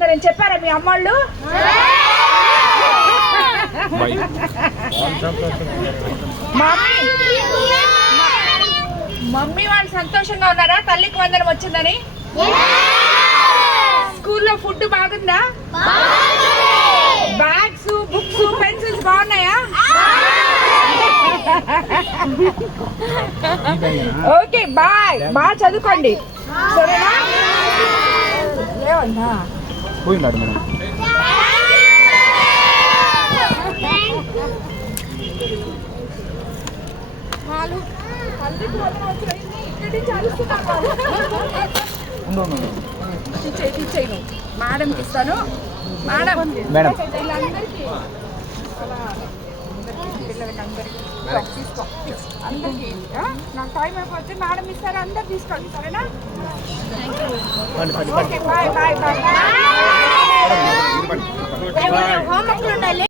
వెళ్ళిపోతున్నారని చెప్పారా మీ అమ్మాళ్ళు? మమ్మీ వాళ్ళు సంతోషంగా ఉన్నారా తల్లికి వందనం వచ్చిందని? స్కూల్లో ఫుడ్ బాగుందా? బ్యాగ్స్, బుక్స్, పెన్సిల్స్ బాగున్నాయా? ఓకే బాయ్, బాగా చదువుకోండి సరేనా? ఏమన్నా మేడంకి ఇస్తాను. మేడం వీళ్ళందరికీ అందరికీ నాకు టైం అయిపోతే మేడం ఇస్తారు, అందరు తీసుకోండి సరేనా? Okay bye bye bye.